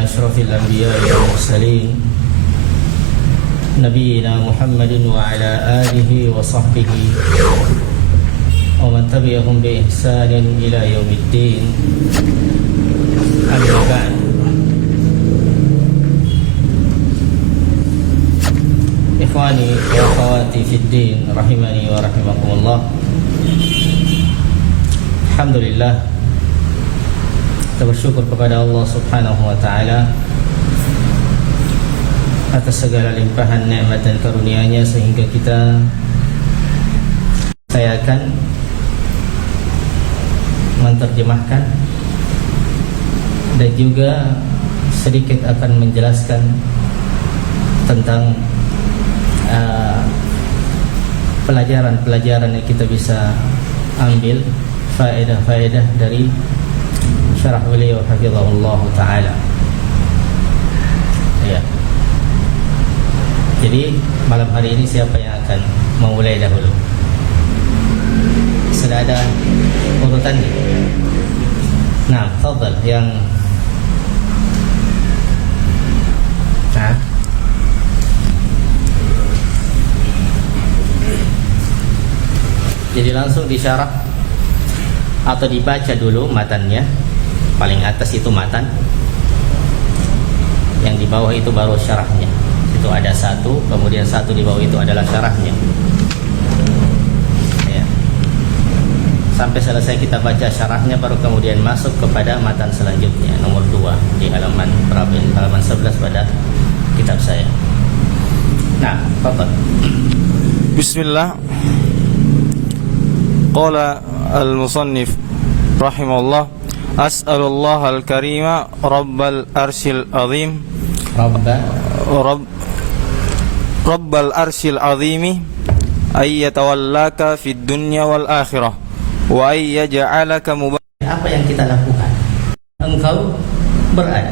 على أشرف الأنبياء والمرسلين نبينا محمد وعلى آله وصحبه ومن تبعهم بإحسان إلى يوم الدين. أما بعد، إخواني وأخواتي في الدين رحمني ورحمكم الله. Alhamdulillah, kita bersyukur kepada Allah Subhanahu wa taala atas segala limpahan nikmat dan karunia-Nya sehingga saya akan menerjemahkan dan juga sedikit akan menjelaskan tentang pelajaran-pelajaran yang kita bisa ambil, faedah-faedah dari syarah beliau hafizahullah taala. Ya. Jadi malam hari ini siapa yang akan memulai dahulu? Sudah ada urutannya? Nah, tafadhal yang jadi langsung disyarah atau dibaca dulu matannya. Paling atas itu matan, yang di bawah itu baru syarahnya. Itu ada satu, kemudian satu di bawah itu adalah syarahnya. Ya. Sampai selesai kita baca syarahnya, baru kemudian masuk kepada matan selanjutnya, nomor 2 di halaman berapa ini? Halaman 11 pada kitab saya. Nah, tafadhal. Bismillah. Qala al-musannif rahimahullah, as'alullah al-karima rabbal arsyil azim rabbal arsyil azimi ay yatawallaka fid dunya wal akhirah wa ay yaj'alaka apa yang kita lakukan, engkau berada,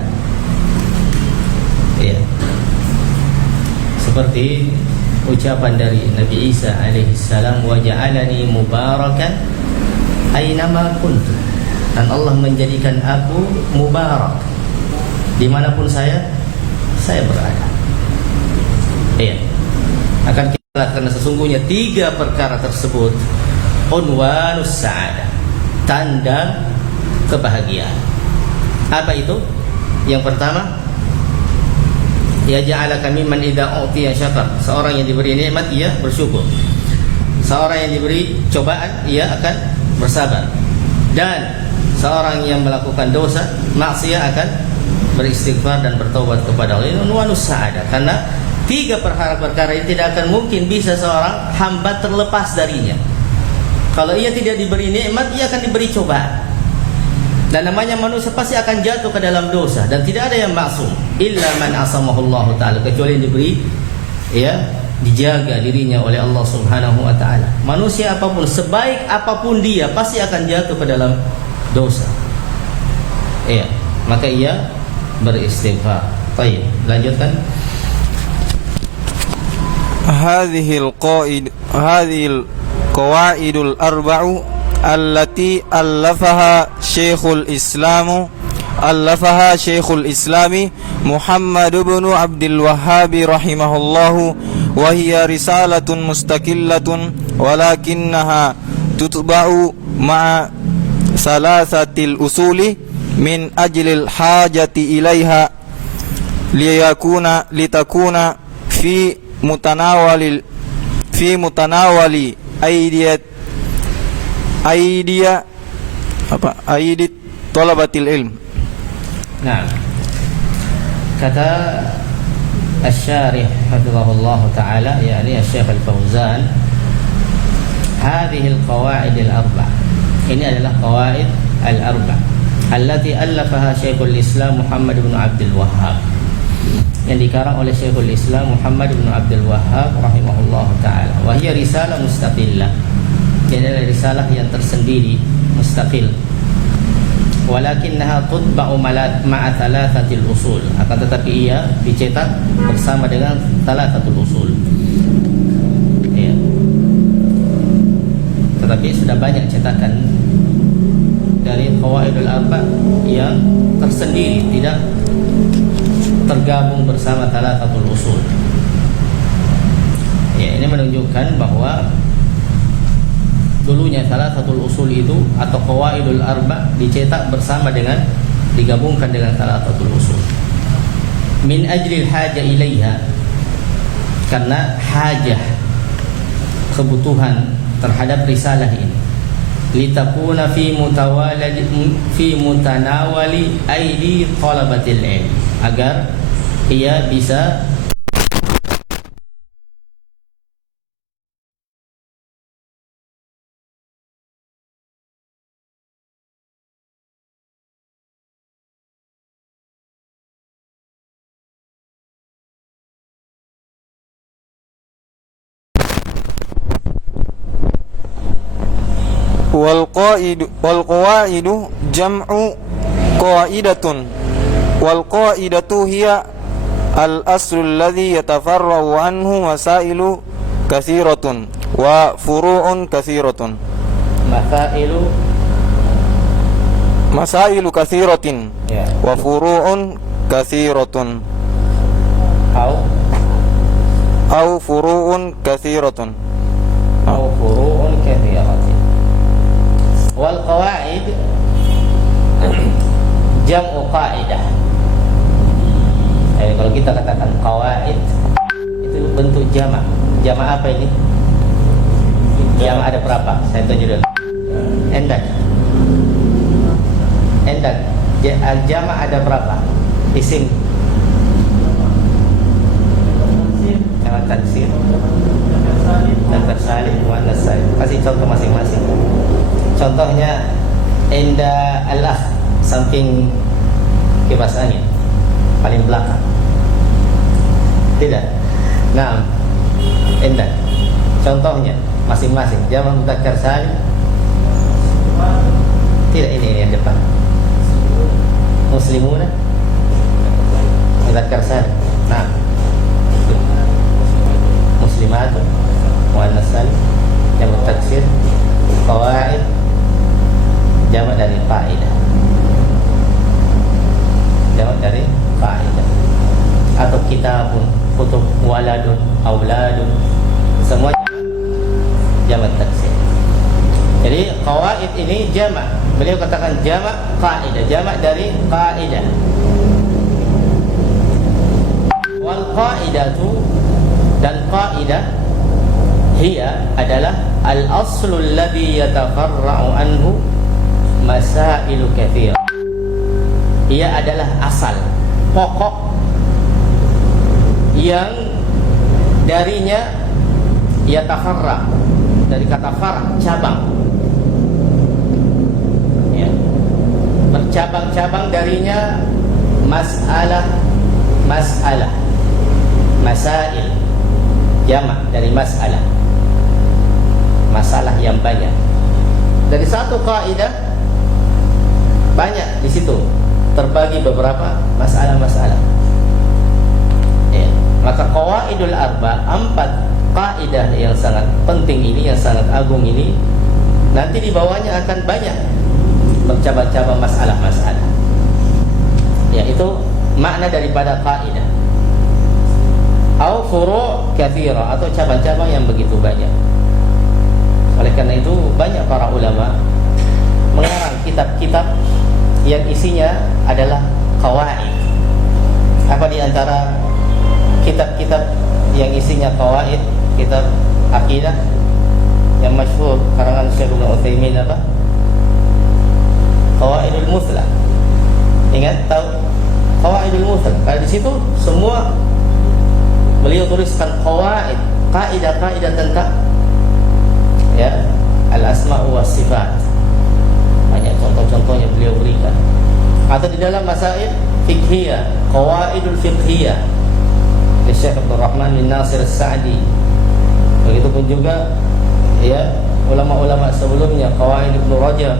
ya, seperti ucapan dari Nabi Isa alaihi salam, wa ja'alani mubarakan aynama kuntu, dan Allah menjadikan aku mubarak dimanapun saya berada. Iya, akan kita lihat karena sesungguhnya 3 perkara tersebut unwanus sa'adah, tanda kebahagiaan. Apa itu? Yang pertama, ya ja'alaka mimman idza u'tiya syakar. Seorang yang diberi nikmat ia bersyukur. Seorang yang diberi cobaan ia akan bersabar. Dan seorang yang melakukan dosa, maksiat akan beristighfar dan bertaubat kepada Allah. Ini unwanus sa'adah. Karena 3 perkara ini tidak akan mungkin bisa seorang hamba terlepas darinya. Kalau ia tidak diberi nikmat, ia akan diberi cobaan. Dan namanya manusia pasti akan jatuh ke dalam dosa, dan tidak ada yang maksum illa man asamahullahu ta'ala, kecuali yang diberi, ya, dijaga dirinya oleh Allah Subhanahu wa ta'ala. Manusia apapun, sebaik apapun dia, pasti akan jatuh ke dalam dosa. Ya, maka ia beristighfar. Baik, lanjutkan. Hadhil qawaidul arba'u allati allafaha Syekhul Islami Muhammad bin Abdul Wahhab rahimahullahu, wa hiya risalatun mustaqillatun walakinnaha tutba'u ma'a salasatil usuli min ajlil hajati ilaiha litakuna fi mutanawali aidit talabatil ilm. Nah, kata asy-syarih hafizahullah taala, yakni Syekh Al-Fauzan, hadhihi al-qawaid al-arba', ini adalah qawaid al-arba' allati allafaha Syekhul Islam Muhammad bin Abdul Wahhab, yang dikarang oleh Syekhul Islam Muhammad bin Abdul Wahhab rahimahullah taala. Wa hiya risalah mustaqillah, ini adalah risalah yang tersendiri, mustaqil. Walakinnaha tutba'u ma'a thalathatil usul, akan tetapi ia dicetak bersama dengan thalathatul usul. Ya. Tetapi sudah banyak cetakan dari qawaidul arba yang tersendiri, tidak bergabung bersama Thalathatul Usul. Ya, ini menunjukkan bahwa dulunya Thalathatul Usul itu atau Qawaidul Arba dicetak bersama dengan digabungkan dengan Thalathatul Usul. Min ajlil haja ilaiha, karena hajah kebutuhan terhadap risalah ini. Litakuna fi mutanawali aidi talabatil ilm, agar ia bisa wal qawaidu jam'u qaidatun wal qaidatu hiya al aslu alladhi yatafarra'u anhu masailu katsiratun wa furu'un katsiratun. Masailu katsiratin wa furu'un katsiratun au furu'un katsiratun wal qawaid jam'u qaidah. Kalau kita katakan qawaid itu bentuk jamak. Jamak apa ini? Jamak ada berapa? Saya tunjuk dulu. Endak. Jamak ada berapa? Isim. Jamak taksir. Dan tersalih muannas salim. Kasih contoh masing-masing. Contohnya inda al-akh, samping kipas angin, paling belakang. Tidak. Nah, inda. Contohnya masing-masing. Jamak mudzakkar salim. Tidak, ini yang depan. Muslimuna mudzakkar salim. Nah, muslimatun muannas salim. Jamak taksir. Qawaid jamak dari qaidah. Jamak dari qaidah. Atau kitabun, kutub, waladun, auladun, semua jamak taksir. Jadi qawaid ini jamak. Beliau katakan jamak qaidah, jamak dari qaidah. Wal qaidatu, dan qaidah hiya adalah al-aslu alladhi yatafarra'u anhu masailu katsira. Ia adalah asal, pokok yang darinya yatafarra', dari kata far', cabang. Ya. Bercabang-cabang darinya masalah, masail, jamak dari masalah, masalah yang banyak. Dari satu kaidah banyak di situ terbagi beberapa masalah-masalah. Ya. Maka qawaidul arba, 4 kaidah yang sangat penting ini, yang sangat agung ini, nanti di bawahnya akan banyak bercabang-cabang masalah-masalah. Ya, itu makna daripada kaidah. Au furu' katsira, atau cabang-cabang yang begitu banyak. Oleh karena itu banyak para ulama mengarang kitab-kitab yang isinya adalah qawaid. Apa di antara kitab-kitab yang isinya qawaid? Kitab akidah yang masyhur karangan Syekh Ibnu Utsaimin apa? Qawaidul Muthla. Ingat tahu Qawaidul Muthla? Kalau di situ semua beliau tuliskan qawaid, kaidah-kaidah tentang ya al-asma' wa sifat. Banyak contoh-contohnya beliau berikan. Atau di dalam masail fiqhiyah, qawaidul fiqhiyah, Syekh Abdul Rahman bin Nasir As-Sa'di. Begitupun juga ya ulama-ulama sebelumnya, qawaid Ibnu Rajab,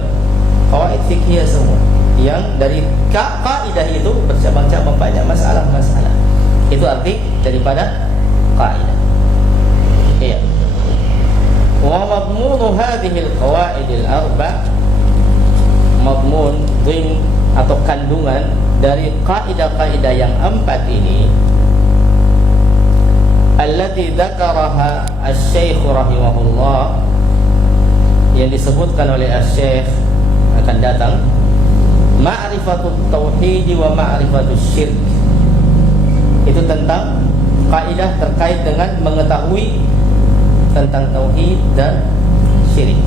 qawaid fiqhiyah semua. Yang dari kaidah itu bercabang-cabang banyak masalah-masalah. Itu arti daripada kaidah. Iya. Wa madmun hadhihi al-qawaid al-arba', madmun dhim atau kandungan dari kaidah-kaidah yang 4 ini, allati dzakaraha asy-syekh rahimahullah, yang disebutkan oleh asy-syekh akan datang, ma'rifatut tauhid wa ma'rifatus syirk. Itu tentang kaidah terkait dengan mengetahui tentang tauhid dan syirik.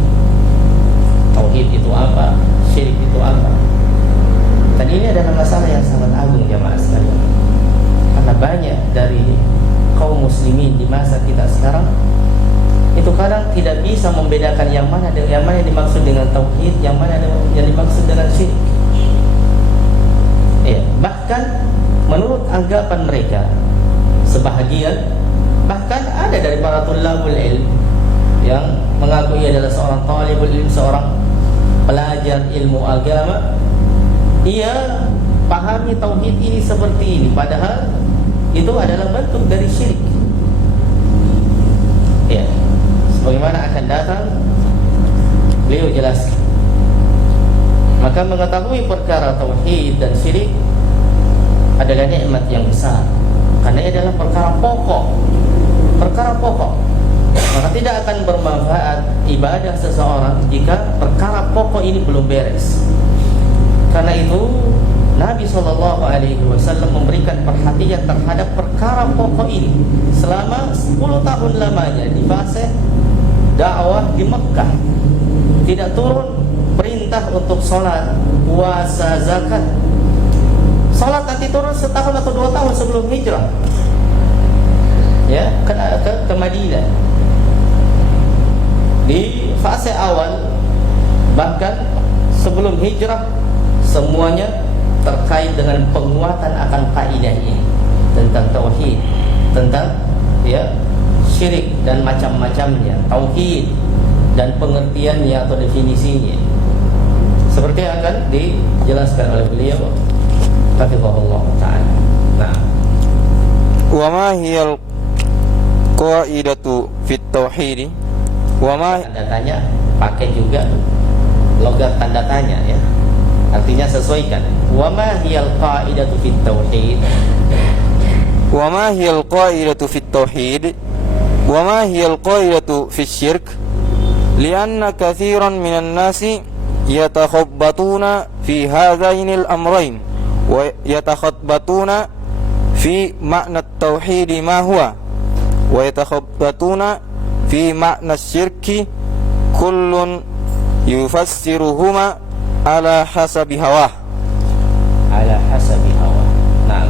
Tauhid itu apa? Syirik itu apa? Dan ini adalah masalah yang sangat agung jamaah sekalian. Karena banyak dari kaum muslimin di masa kita sekarang itu kadang tidak bisa membedakan yang mana yang dimaksud dengan tauhid, yang mana yang dimaksud dengan syirik. Ya, bahkan menurut anggapan mereka, sebahagian bahkan ada dari para tulabul ilm yang mengaku ia adalah seorang talibul ilm, seorang pelajar ilmu agama, ia pahami tauhid ini seperti ini, padahal itu adalah bentuk dari syirik. Ya, sebagaimana akan datang beliau jelaskan. Maka mengetahui perkara tauhid dan syirik adalah nikmat yang besar, karena ia adalah perkara pokok. Perkara pokok. Maka tidak akan bermanfaat ibadah seseorang jika perkara pokok ini belum beres. Karena itu Nabi SAW memberikan perhatian terhadap perkara pokok ini selama 10 tahun lamanya di fase dakwah di Mekah. Tidak turun perintah untuk sholat, puasa, zakat. Sholat nanti turun setahun atau 2 tahun sebelum hijrah, ya, ke Madinah. Di fase awal, bahkan sebelum hijrah, semuanya terkait dengan penguatan akan kaidah ini tentang tauhid, tentang ya syirik dan macam-macamnya, tauhid dan pengertiannya atau definisinya, seperti yang akan dijelaskan oleh beliau hafizahullah ta'ala. Nah, wa ma hiyal qaidatu fit tauhid? Wa ma, tanda tanya pakai juga logat tanda tanya, ya. Artinya sesuaikan. Wa ma hiyal qaidatu fit tauhid? Wa ma hiyal qaidatu fit tauhid? Wa ma hiyal qaidatu fis syirk? Lianna katsiran minan nasi yatakhabbatuna fi hadainil amrayn wa yatakhabbatuna fi ma'na at-tauhid ma huwa wa yatakhabbatuna fi ma'na asy-syirki kullun yufassiruhuma ala hasabi hawah. Ala hasabi hawah. Nah,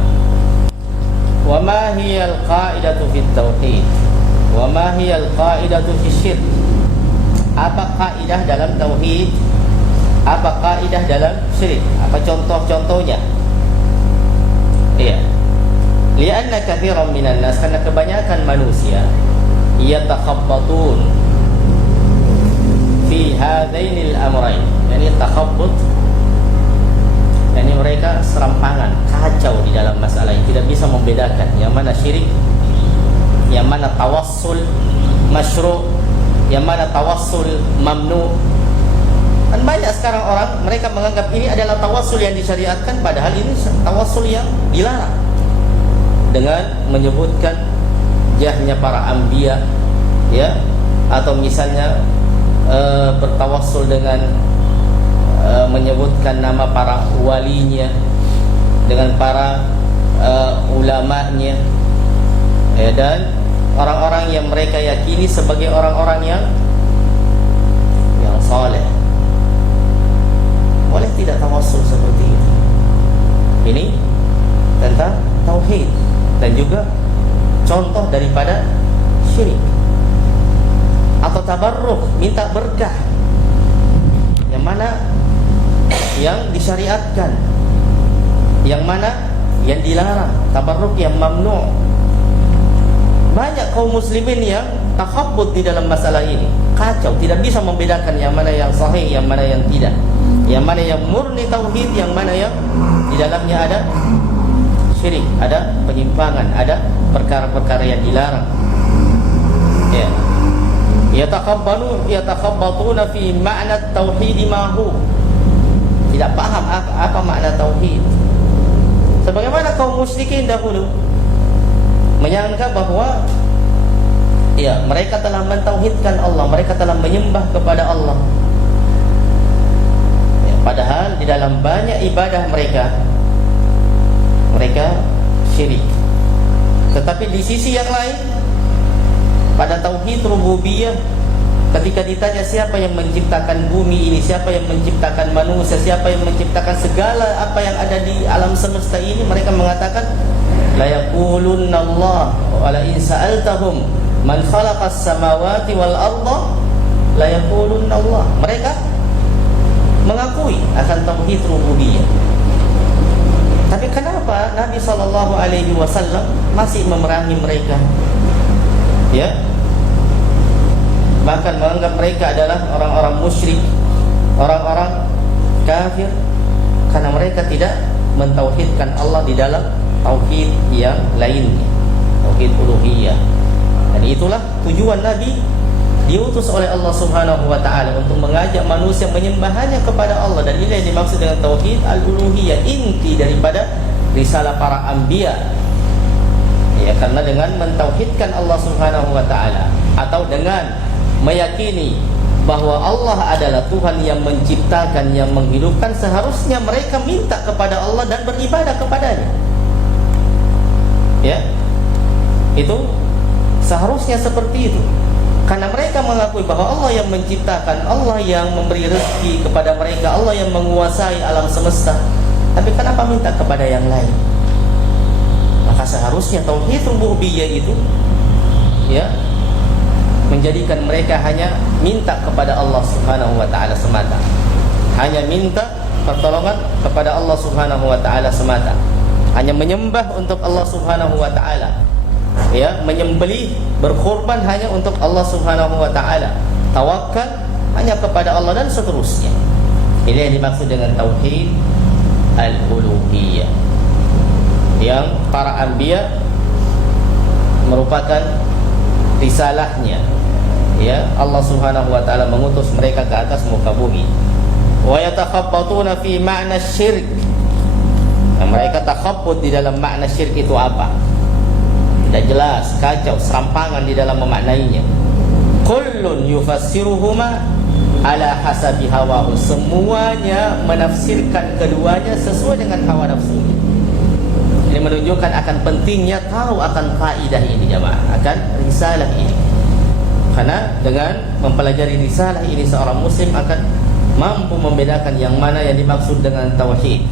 wa ma hiya al-qa'idatu fit tauhid? Wa ma hiya al-qa'idatu fis syirk? Apa kaidah dalam tauhid? Apa kaidah dalam syirik? Apa contoh-contohnya? Iya. Lianna katsiran minan nas, karena kebanyakan manusia yatakhabbatun fi hadainil amrayn. Yani takhabbut, yani mereka serampangan, kacau di dalam masalah ini, tidak bisa membedakan yang mana syirik, yang mana tawassul masyru', yang mana tawassul mamnu'. Dan banyak sekarang orang, mereka menganggap ini adalah tawassul yang disyariatkan, padahal ini tawassul yang dilarang. Dengan menyebutkan jahnya para anbiya, ya, atau misalnya bertawassul dengan menyebutkan nama para walinya, dengan para ulamanya, ya, dan orang-orang yang mereka yakini sebagai orang-orang yang saleh. Boleh tidak tawassul seperti itu? Ini tentang tauhid dan juga contoh daripada syirik. Atau tabarruk, minta berkah, yang mana yang disyariatkan, yang mana yang dilarang, tabarruk yang mamnu'. Banyak kaum muslimin yang takhabbut di dalam masalah ini, kacau, tidak bisa membedakan yang mana yang sahih, yang mana yang tidak, yang mana yang murni tauhid, yang mana yang di dalamnya ada syirik, ada penyimpangan, ada perkara-perkara yang dilarang. Ya. Yatakhabbatuna fi ma'na tauhid ma hu. Tidak paham apa makna tauhid. Sebagaimana kaum musyrikin dahulu menyangka bahwa ya, mereka telah mentauhidkan Allah, mereka telah menyembah kepada Allah. Ya, padahal di dalam banyak ibadah mereka syirik. Tetapi di sisi yang lain, pada tauhid rububiyah, ketika ditanya siapa yang menciptakan bumi ini, siapa yang menciptakan manusia, siapa yang menciptakan segala apa yang ada di alam semesta ini, mereka mengatakan la yaqulunna Allah wa la in sa'altahum man khalaqas samawati wal arda la yaqulunna Allah. Mereka mengakui akan tauhid rububiyah. Tapi kenapa Nabi SAW masih memerangi mereka? Ya, bahkan menganggap mereka adalah orang-orang musyrik, orang-orang kafir, karena mereka tidak mentauhidkan Allah di dalam tauhid yang lainnya, tauhid uluhiyah. Dan itulah tujuan Nabi diutus oleh Allah Subhanahu wa taala untuk mengajak manusia menyembah hanya kepada Allah, dan ini yang dimaksud dengan tauhid al-uluhiyah, inti daripada risalah para anbiya. Ya, karena dengan mentauhidkan Allah Subhanahu wa taala atau dengan meyakini bahwa Allah adalah Tuhan yang menciptakan, yang menghidupkan, seharusnya mereka minta kepada Allah dan beribadah kepadanya. Ya, itu seharusnya seperti itu. Karena mereka mengakui bahwa Allah yang menciptakan, Allah yang memberi rezeki kepada mereka, Allah yang menguasai alam semesta. Tapi kenapa minta kepada yang lain? Maka seharusnya tauhid rububiyah itu ya menjadikan mereka hanya minta kepada Allah Subhanahu wa taala semata. Hanya minta pertolongan kepada Allah Subhanahu wa taala semata. Hanya menyembah untuk Allah Subhanahu wa taala. Ya, menyembelih, berkorban hanya untuk Allah Subhanahu wa taala. Tawakal hanya kepada Allah dan seterusnya. Ini yang dimaksud dengan tauhid al-uluhiyah, yang para anbiya merupakan risalahnya. Ya, Allah Subhanahu wa taala mengutus mereka ke atas muka bumi. Wa yatakhabbatuna fi ma'na syirk. Nah, mereka takhabbut di dalam makna syirik itu apa? Tidak jelas, kacau, serampangan di dalam memaknainya. Kullun yufassiruhuma ala hasabi hawahu. Semuanya menafsirkan keduanya sesuai dengan hawa nafsunya. Ini menunjukkan akan pentingnya tahu akan kaidah ini jamaah, akan risalah ini. Karena dengan mempelajari risalah ini, seorang muslim akan mampu membedakan yang mana yang dimaksud dengan tauhid,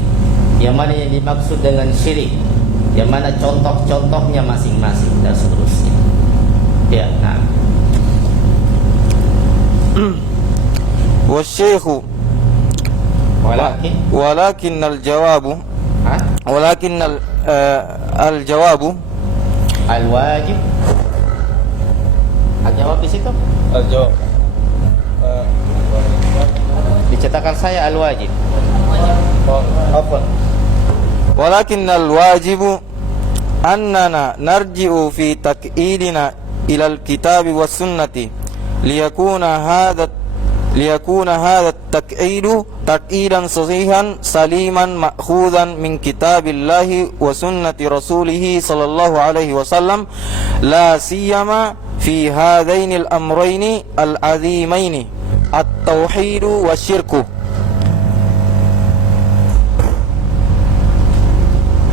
yang mana yang dimaksud dengan syirik, yang mana contoh-contohnya masing-masing dan seterusnya. Ya, nah. Wasyekhu walakin al-jawabu al-jawabu al-wajib. Al-jawab di situ? Al-jawab. Dicetakan saya al-wajib. Apa? Walakin al-wajibu annana narji'u fi tak'idina ila al-kitab was sunnati liyakuna hadha at-tak'idu tak'idan sahihan saliman ma'khudhan min kitabillahi wa sunnati rasulih sallallahu alaihi wasallam la siyama fi hadaini al-amrayni al-'azimaini at-tauhidu wasyirku.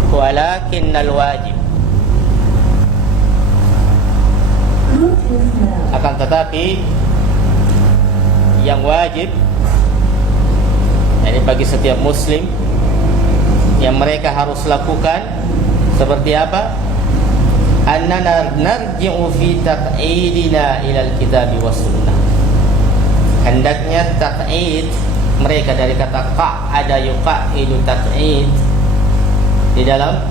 Walakinnal wajib, akan tetapi yang wajib, yani bagi setiap muslim, yang mereka harus lakukan seperti apa? Annana narji'u fi taq'idina ilal kitabi was sunnah. Hendaknya taq'id mereka dari kata qa'ada yuqa'idu taq'id, di dalam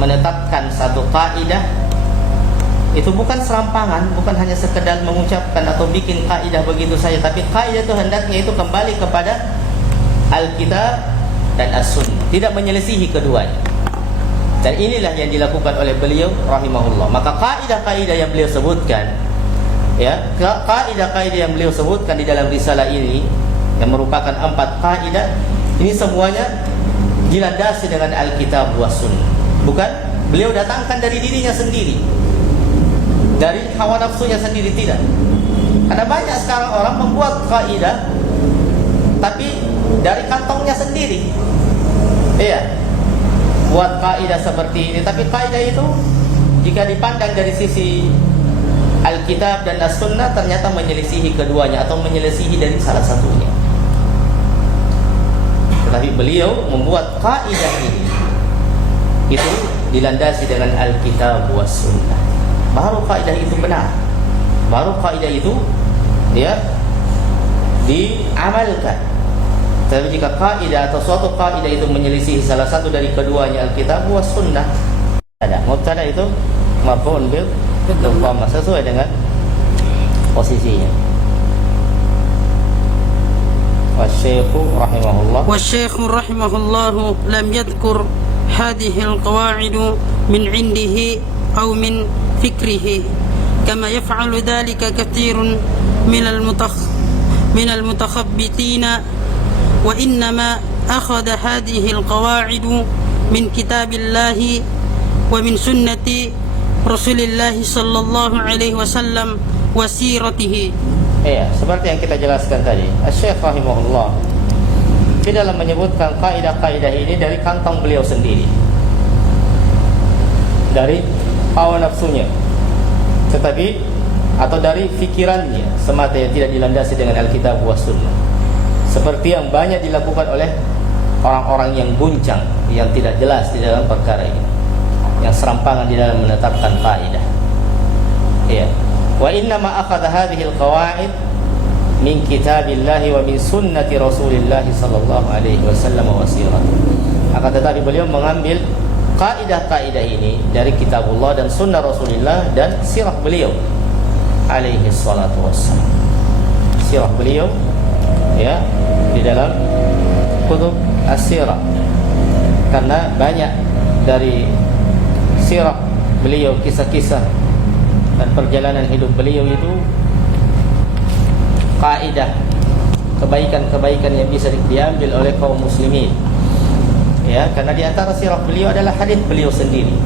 menetapkan satu kaidah itu bukan serampangan, bukan hanya sekedar mengucapkan atau bikin kaidah begitu saja, tapi kaidah itu hendaknya itu kembali kepada Alkitab dan As-Sunnah, tidak menyelisihi keduanya. Dan inilah yang dilakukan oleh beliau rahimahullah. Maka kaidah-kaidah yang beliau sebutkan, ya, kaidah-kaidah yang beliau sebutkan di dalam risalah ini yang merupakan 4 kaidah, ini semuanya dilandasi dengan Alkitab was Sunnah. Bukan beliau datangkan dari dirinya sendiri, dari hawa nafsunya sendiri, tidak. Karena banyak sekarang orang membuat kaidah tapi dari kantongnya sendiri. Iya, buat kaidah seperti ini, tapi kaidah itu jika dipandang dari sisi Alkitab dan As-Sunnah ternyata menyelisihi keduanya atau menyelisihi dari salah satunya. Tetapi beliau membuat kaidah ini itu dilandasi dengan Alkitab was Sunnah. Baru kaidah itu benar. Baru kaidah itu dia diamalkan. Tapi jika kaidah atau suatu kaidah itu menyelisihi salah satu dari keduanya, Alkitab was Sunnah, ada mubtada itu marfu'un bil dhamma sesuai dengan posisinya. والشيخ رحمه الله لم يذكر هذه القواعد من عنده أو من فكره كما يفعل ذلك كثير من المتخبطين، وإنما أخذ هذه القواعد من كتاب الله ومن سنة رسول الله صلى الله عليه وسلم وسيرته. Iya, seperti yang kita jelaskan tadi, Syekh rahimahullah di dalam menyebutkan kaidah-kaidah ini dari kantong beliau sendiri, dari hawa nafsunya, tetapi atau dari fikirannya semata yang tidak dilandasi dengan Alkitab was Sunnah, seperti yang banyak dilakukan oleh orang-orang yang guncang, yang tidak jelas di dalam perkara ini, yang serampangan di dalam menetapkan kaidah. Iya. Wa inna ma akhadha hadhihi al-qawaid min kitabillahi wa min sunnati Rasulillah sallallahu alaihi wasallam wa siratihi. Akan tetapi beliau mengambil kaidah-kaidah ini dari kitabullah dan sunnah Rasulullah dan sirah beliau alaihi salatu wassalam. Sirah beliau ya di dalam kutub as-sirah, karena banyak dari sirah beliau, kisah-kisah dan perjalanan hidup beliau itu kaidah kebaikan-kebaikan yang bisa diambil oleh kaum muslimin. Ya, karena di antara sirah beliau adalah hadis beliau sendiri,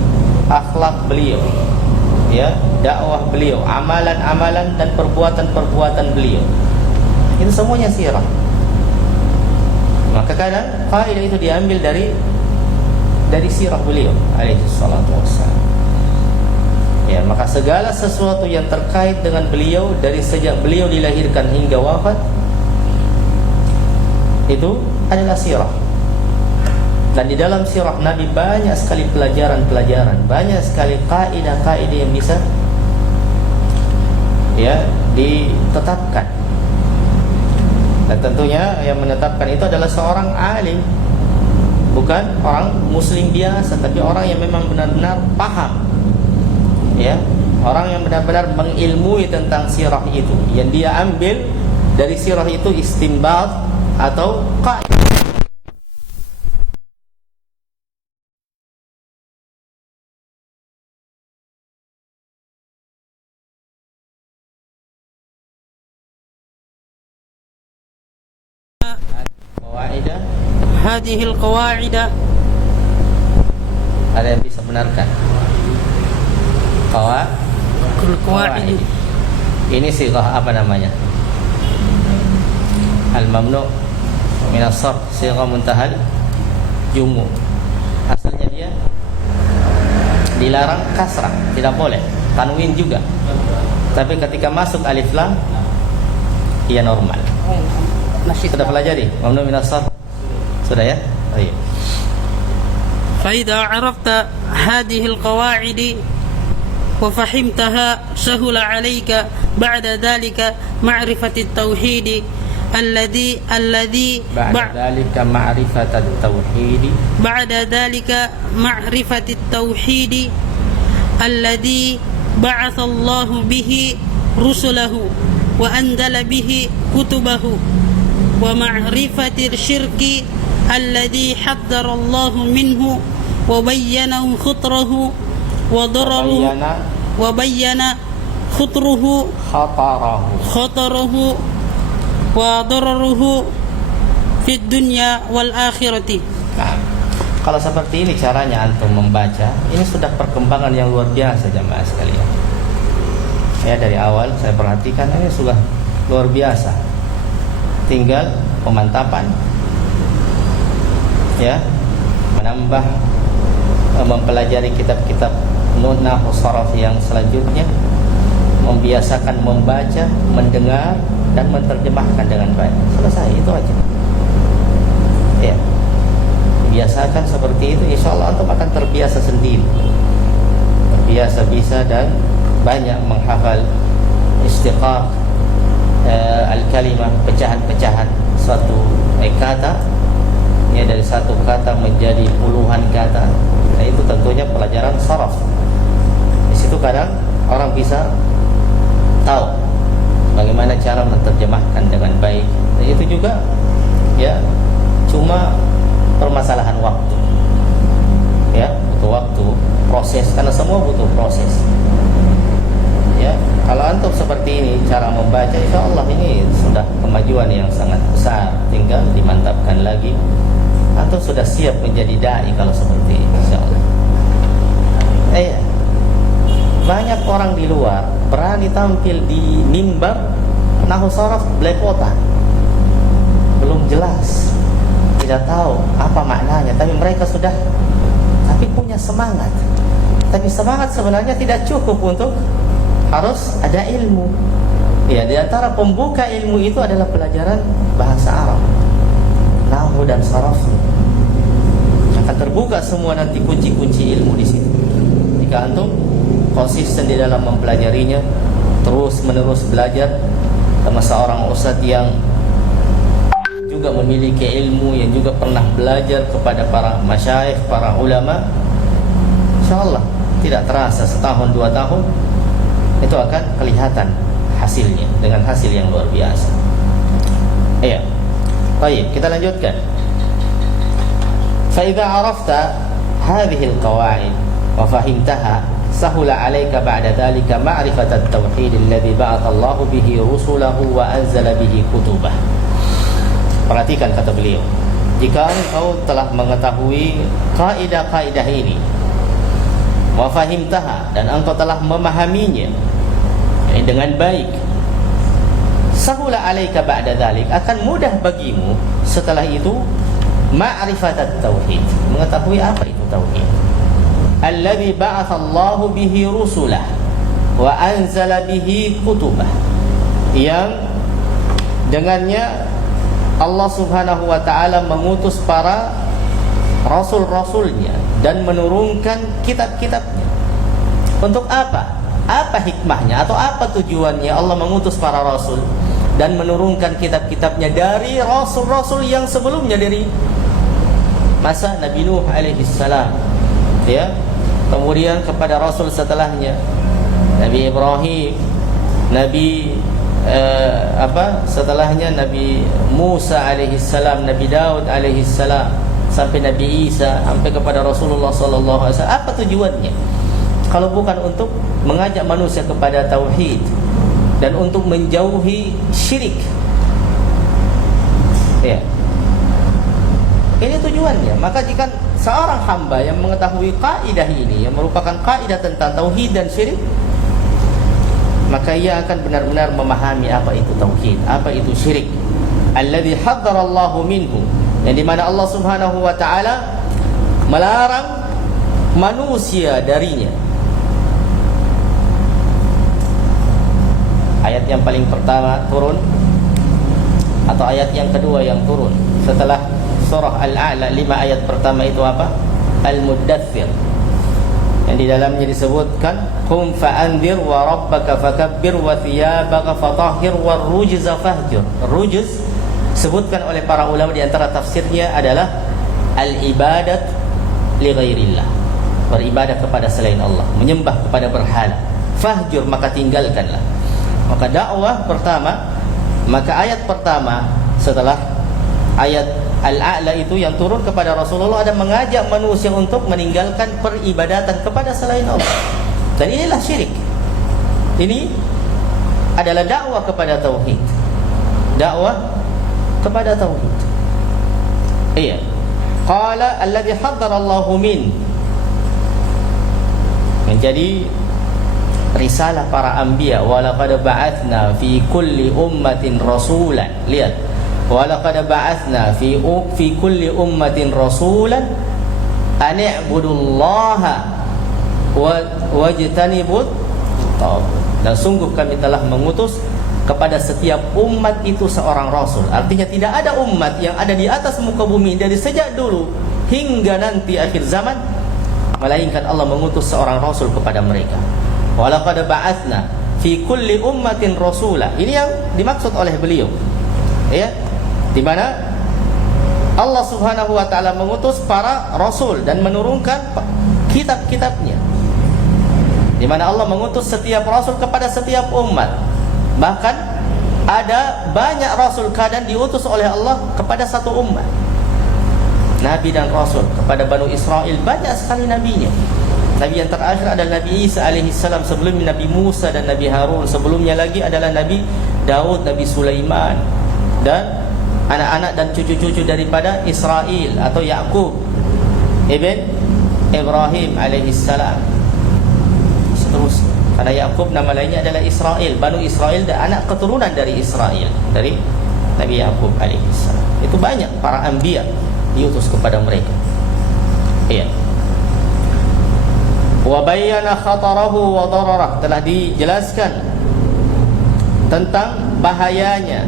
akhlak beliau, ya, dakwah beliau, amalan-amalan dan perbuatan-perbuatan beliau. Itu semuanya sirah. Maka kadang kaidah itu diambil dari sirah beliau alaihi salatu wassalam. Ya, maka segala sesuatu yang terkait dengan beliau dari sejak beliau dilahirkan hingga wafat itu adalah sirah. Dan di dalam sirah Nabi banyak sekali pelajaran-pelajaran, banyak sekali kaidah-kaidah yang bisa ya ditetapkan. Dan tentunya yang menetapkan itu adalah seorang alim, bukan orang muslim biasa, tapi orang yang memang benar-benar paham. Ya, orang yang benar-benar mengilmui tentang sirah itu, yang dia ambil dari sirah itu istinbat atau kaidah. Hadhil qawaidah, ada yang bisa benarkan? Qawaid. Ini sighah apa namanya? Al-mamnu' min as-sarf, sighah muntahal jumu. Asalnya dia dilarang kasrah, tidak boleh tanwin juga. Tapi ketika masuk alif lam ia normal. Sudah pelajari mamnu' min as-sarf? Sudah ya? Oh, iya. فإذا عرفت هذه القواعد وفهمتها سهل عليك بعد ذلك معرفة التوحيد الذي بعد ذلك معرفة التوحيد الذي بعث الله به رسله وأنزل به كتبه، ومعرفة الشرك الذي حذر الله منه وبينه خطره وضرره وبين خطره وضرره في الدنيا والآخرة. Kalau seperti ini caranya antum membaca, ini sudah perkembangan yang luar biasa jamaah sekalian. Ya, dari awal saya perhatikan ini sudah luar biasa. Tinggal pemantapan, ya, menambah, mempelajari kitab-kitab nahwu sharaf yang selanjutnya, membiasakan membaca, mendengar dan menerjemahkan dengan baik. Selesai, itu aja. Ya, biasakan seperti itu, insya Allah antum akan terbiasa sendiri, terbiasa bisa dan banyak menghafal istiqaq al-kalimah, pecahan-pecahan suatu kata, ya, dari satu kata menjadi puluhan kata. Nah, itu tentunya pelajaran sharaf. Di situ kadang orang bisa tahu bagaimana cara menerjemahkan dengan baik. Nah, itu juga, ya, cuma permasalahan waktu, ya, butuh waktu, proses, karena semua butuh proses. Ya, kalau antum seperti ini cara membaca, insya Allah ini sudah kemajuan yang sangat besar. Tinggal dimantapkan lagi. Antum sudah siap menjadi dai kalau seperti ini, insya Allah. Banyak orang di luar berani tampil di mimbar nahwu sharaf belepotan, belum jelas, tidak tahu apa maknanya, tapi mereka sudah punya semangat. Tapi semangat sebenarnya tidak cukup, untuk harus ada ilmu. Ya, di antara pembuka ilmu itu adalah pelajaran bahasa Arab, nahwu dan sharaf. Akan terbuka semua nanti kunci-kunci ilmu di situ. Jika antum konsisten di dalam mempelajarinya, terus menerus belajar sama seorang ustadz yang juga memiliki ilmu, yang juga pernah belajar kepada para masyayikh, para ulama, insyaallah tidak terasa setahun 2 tahun itu akan kelihatan hasilnya dengan hasil yang luar biasa. Iya. Baik, kita lanjutkan. Fa idza arafta hadhihi al-qawa'id wa fahimtaha sahula 'alaika ba'da dhalika ma'rifat at-tauhid alladhi ba'atha Allah bihi rusulahu wa anzala bihi kutubah. Perhatikan kata beliau, jika engkau telah mengetahui kaidah-kaidah ini, wa fahimtaha, dan engkau telah memahaminya dengan baik, sahula 'alaika ba'da dhalik, akan mudah bagimu setelah itu ma'rifat at-tauhid, mengetahui apa itu tauhid. Alladzi ba'atha Allah bihi rusulah wa anzala bihi kutubah, yang dengannya Allah Subhanahu wa ta'ala mengutus para rasul-rasulnya dan menurunkan kitab-kitabnya. Untuk apa? Apa hikmahnya atau apa tujuannya Allah mengutus para rasul dan menurunkan kitab-kitabnya dari rasul-rasul yang sebelumnya, dari masa Nabi Nuh alaihi salam, ya, kemudian kepada rasul setelahnya Nabi Ibrahim, Nabi setelahnya Nabi Musa alaihi salam, Nabi Daud alaihi salam, sampai Nabi Isa, sampai kepada Rasulullah sallallahu alaihi wasallam. Apa tujuannya? Kalau bukan untuk mengajak manusia kepada tauhid dan untuk menjauhi syirik. Ya. Ini tujuannya. Maka jika seorang hamba yang mengetahui kaidah ini, yang merupakan kaidah tentang tauhid dan syirik, maka ia akan benar-benar memahami apa itu tauhid, apa itu syirik. Alladzi haddarallahu minhu, yang dimana Allah Subhanahu wa ta'ala melarang manusia darinya. Ayat yang paling pertama turun, atau ayat yang kedua yang turun setelah surah Al-A'la, 5 ayat pertama itu apa? Al-Muddathir, yang di dalamnya disebutkan qum fa'anzir wa rabbaka fakabbir wa thiyabaka fatahhir wa rujza fahjur. Rujz disebutkan oleh para ulama, di antara tafsirnya adalah al-ibadat li ghairillah, beribadah kepada selain Allah, menyembah kepada berhala. Fahjur, maka tinggalkanlah. Maka dakwah pertama, maka ayat pertama setelah ayat Al-A'la itu yang turun kepada Rasulullah ada mengajak manusia untuk meninggalkan peribadatan kepada selain Allah. Dan inilah syirik. Ini adalah dakwah kepada tauhid. Dakwah kepada tauhid. Iya. qala alladhi haddarallahu min, menjadi risalah para anbiya. Walaqad ba'atsna fi kulli ummatin rasulan, lihat, walaqad ba'atsna fi kulli ummatin rasulan an i'budullaha wajtanibut taghut. Dan sungguh kami telah mengutus kepada setiap umat itu seorang rasul. Artinya tidak ada umat yang ada di atas muka bumi dari sejak dulu hingga nanti akhir zaman melainkan Allah mengutus seorang rasul kepada mereka. Walaqad ba'atsna fi kulli ummatin rasula. Ini yang dimaksud oleh beliau, ya, di mana Allah Subhanahu wa taala mengutus para rasul dan menurunkan kitab-kitabnya, di mana Allah mengutus setiap rasul kepada setiap umat. Bahkan ada banyak rasul kadang diutus oleh Allah kepada satu umat. Nabi dan rasul kepada Banu Israel banyak sekali nabinya. Nabi yang terakhir adalah Nabi Isa alaihissalam, sebelum Nabi Musa dan Nabi Harun. Sebelumnya lagi adalah Nabi Daud, Nabi Sulaiman, dan anak-anak dan cucu-cucu daripada Israel atau Yakub ibn Ibrahim alaihissalam. Seterusnya, karena Yakub nama lainnya adalah Israel. Banu Israel dan anak keturunan dari Israel, dari Nabi Yakub alaihissalam. Itu banyak para anbiya diutus kepada mereka. Iya. Wa bayyana khatarahu wa dararah, telah dijelaskan tentang bahayanya,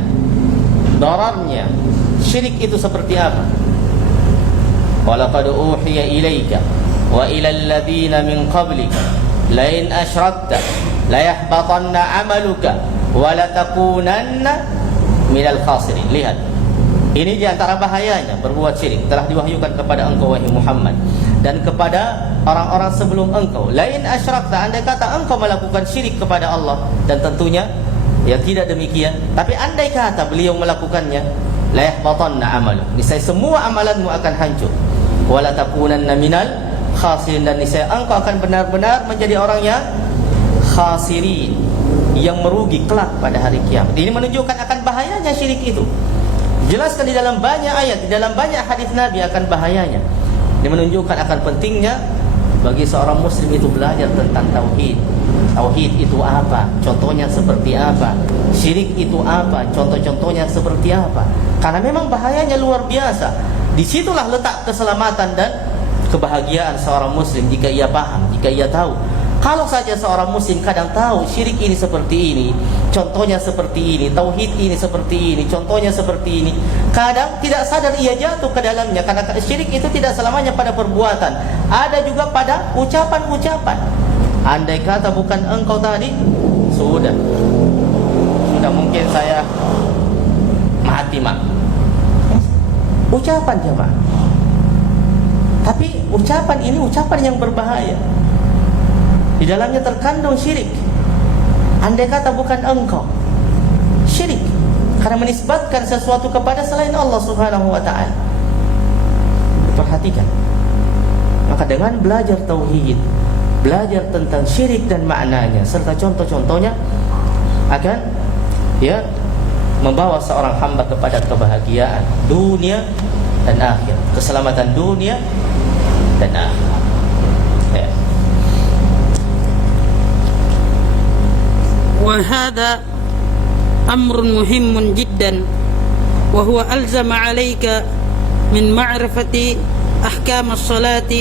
dararnya syirik itu seperti apa. Wa laqad uhiya ilaika wa ila alladhina min qablika la in asyrakta la yahbatanna 'amaluka wa la takunanna minal khasirin. Lihat, ini di antara bahayanya berbuat syirik. Telah diwahyukan kepada engkau wahai Muhammad dan kepada orang-orang sebelum engkau. Lain asyrakta, andai kata engkau melakukan syirik kepada Allah, dan tentunya ya tidak demikian, tapi andai kata beliau melakukannya, la yahbatanna amalu, niscaya semua amalanmu akan hancur. Wala takunanna minal khasirin, dan niscaya engkau akan benar-benar menjadi orang yang khasirin, yang merugi kelak pada hari kiamat. Ini menunjukkan akan bahayanya syirik itu. Jelaskan di dalam banyak ayat, di dalam banyak hadis Nabi akan bahayanya. Ini menunjukkan akan pentingnya bagi seorang muslim itu belajar tentang tauhid. Tauhid itu apa? Contohnya seperti apa? Syirik itu apa? Contoh-contohnya seperti apa? Karena memang bahayanya luar biasa. Disitulah letak keselamatan dan kebahagiaan seorang muslim jika ia paham, jika ia tahu. Kalau saja seorang muslim kadang tahu syirik ini seperti ini, contohnya seperti ini, tauhid ini seperti ini, contohnya seperti ini, kadang tidak sadar ia jatuh ke dalamnya. Karena syirik itu tidak selamanya pada perbuatan, ada juga pada ucapan-ucapan. Andai kata bukan engkau tadi, sudah mungkin saya mati, mak. Ucapan jemaah. Tapi ucapan ini ucapan yang berbahaya. Di dalamnya terkandung syirik. Andai kata bukan engkau, syirik, karena menisbatkan sesuatu kepada selain Allah Subhanahu wa ta'ala. Perhatikan. Maka dengan belajar tauhid, belajar tentang syirik dan maknanya serta contoh-contohnya, akan ya membawa seorang hamba kepada kebahagiaan dunia dan akhirat, keselamatan dunia dan akhirat. Ya. وهذا أمر مهم جدا وهو ألزم عليك من معرفة أحكام الصلاة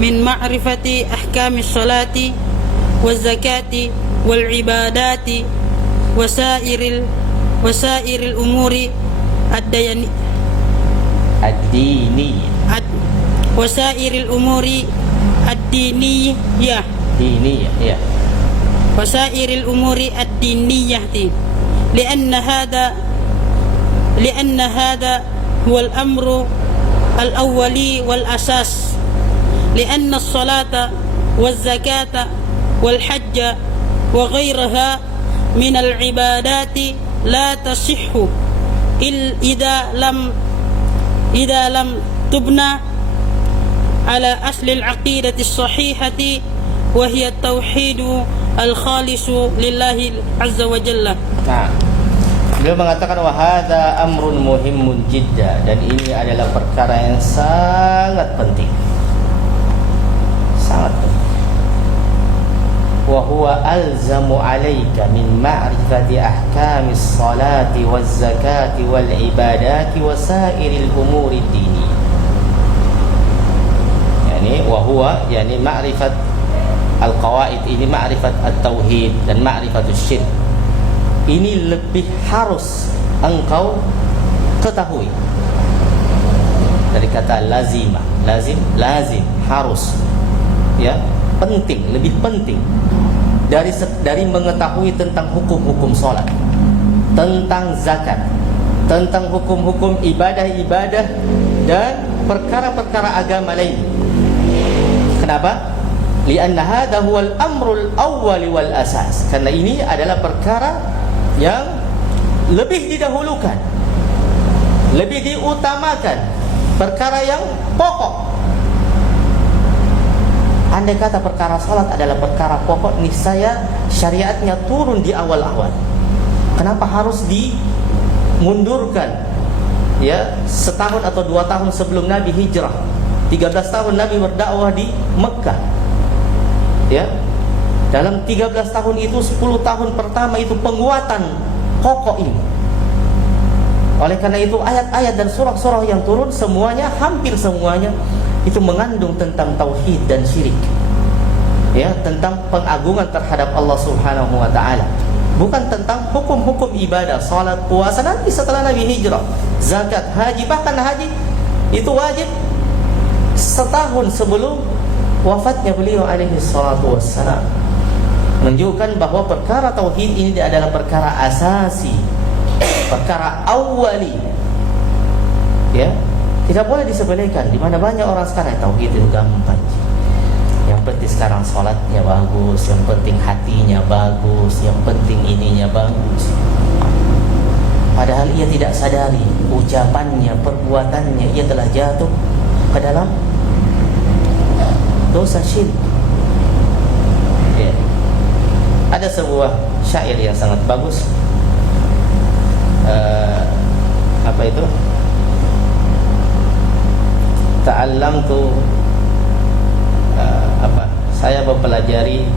من معرفة أحكام الصلاة والزكاة والعبادات وسائر الأمور الدينية وسائر الأمور الدينية ya. وسائر الأمور الدينية لأن هذا هو الأمر الأولي والأساس لأن الصلاة والزكاة والحج وغيرها من العبادات لا تصح إذا لم تبنى على أصل العقيدة الصحيحة وهي التوحيد الخالص لله عز وجل. Nah, Beliau mengatakan wa hadza amrun muhimmun jidda, dan ini adalah perkara yang sangat penting. Sangat penting. Wa huwa alzamu 'alaika min ma'rifati ahkamis salati waz zakati wal ibadati wa sairil umuri diniyah. Yani wa huwa yani ma'rifat al-qawaid, ini ma'rifat at-tauhid dan ma'rifatus syirk. Ini lebih harus engkau ketahui. Dari kata lazimah, lazim, harus. Ya, penting, lebih penting dari mengetahui tentang hukum-hukum salat, tentang zakat, tentang hukum-hukum ibadah-ibadah dan perkara-perkara agama lain. Kenapa? Lianna hadha huwal amrul awwal wal asas. Karena ini adalah perkara yang lebih didahulukan, lebih diutamakan, perkara yang pokok. Andai kata perkara salat adalah perkara pokok, niscaya syariatnya turun di awal-awal. Kenapa harus dimundurkan? Ya, setahun atau 2 tahun sebelum Nabi hijrah. 13 tahun Nabi berdakwah di Mekah. Ya, dalam 13 tahun itu 10 tahun pertama itu penguatan pokok ini. Oleh karena itu ayat-ayat dan surah-surah yang turun semuanya, hampir semuanya itu mengandung tentang tauhid dan syirik. Ya, tentang pengagungan terhadap Allah Subhanahu wa taala. Bukan tentang hukum-hukum ibadah, salat, puasa nanti setelah Nabi hijrah. Zakat, haji, bahkan haji itu wajib setahun sebelum wafatnya beliau alaihi salatu wassalam. Menunjukkan bahwa perkara tauhid ini adalah perkara asasi, perkara awali. Ya, tidak boleh disepelekan. Di mana banyak orang sekarang tauhid itu gampang. Yang penting sekarang salatnya bagus, yang penting hatinya bagus, yang penting ininya bagus. Padahal ia tidak sadari ucapannya, perbuatannya ia telah jatuh ke dalam dosa syirik. Ya. Ada sebuah syair yang sangat bagus. Apa itu? Ta'allamtu saya mempelajari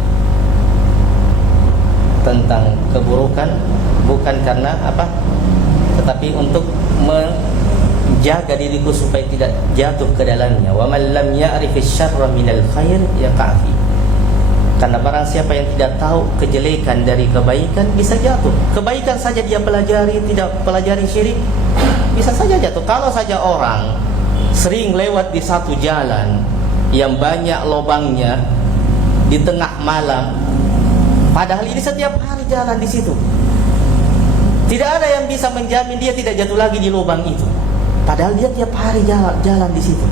tentang keburukan bukan karena tetapi untuk menjaga diriku supaya tidak jatuh ke dalamnya. Wa man lam ya'rifis syarra minal khair yaqa' fi. Karena barang siapa yang tidak tahu kejelekan dari kebaikan bisa jatuh. Kebaikan saja dia pelajari, tidak pelajari syirik, bisa saja jatuh. Kalau saja orang sering lewat di satu jalan yang banyak lubangnya di tengah malam, padahal ini setiap hari jalan di situ, tidak ada yang bisa menjamin dia tidak jatuh lagi di lubang itu. Padahal dia tiap hari jalan di situ.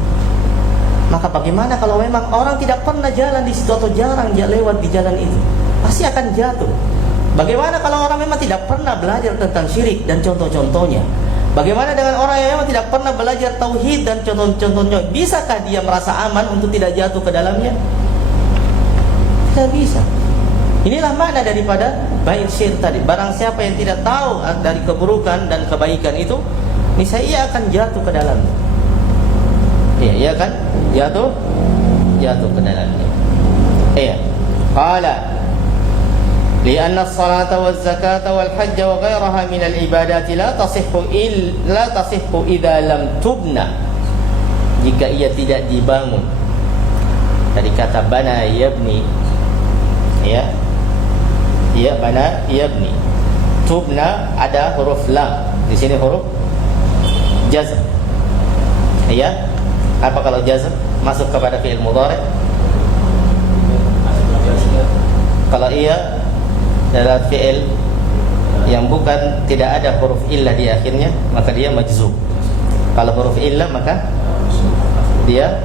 Maka bagaimana kalau memang orang tidak pernah jalan di situ atau jarang lewat di jalan itu, pasti akan jatuh. Bagaimana kalau orang memang tidak pernah belajar tentang syirik dan contoh-contohnya? Bagaimana dengan orang yang memang tidak pernah belajar tauhid dan contoh-contohnya? Bisakah dia merasa aman untuk tidak jatuh ke dalamnya? Tidak bisa. Inilah makna daripada bait syair tadi. Barang siapa yang tidak tahu dari keburukan dan kebaikan itu, niscaya ia akan jatuh ke dalamnya. Iya, ia akan jatuh ke dalamnya. Iya. Qala li'anna as-salata waz-zakata wal-hajja wa ghayraha min al-ibadati la tasihhu idza lam tubna, jika ia tidak dibangun. Dari kata bana yabni, ya, bana yabni. Tubna ada huruf lam, di sini huruf jazm. Ya, apa kalau jazm masuk kepada fi'il mudhari'? Kalau ia adalah fi'il yang bukan, tidak ada huruf illah di akhirnya, maka dia majzum. Kalau huruf illah maka dia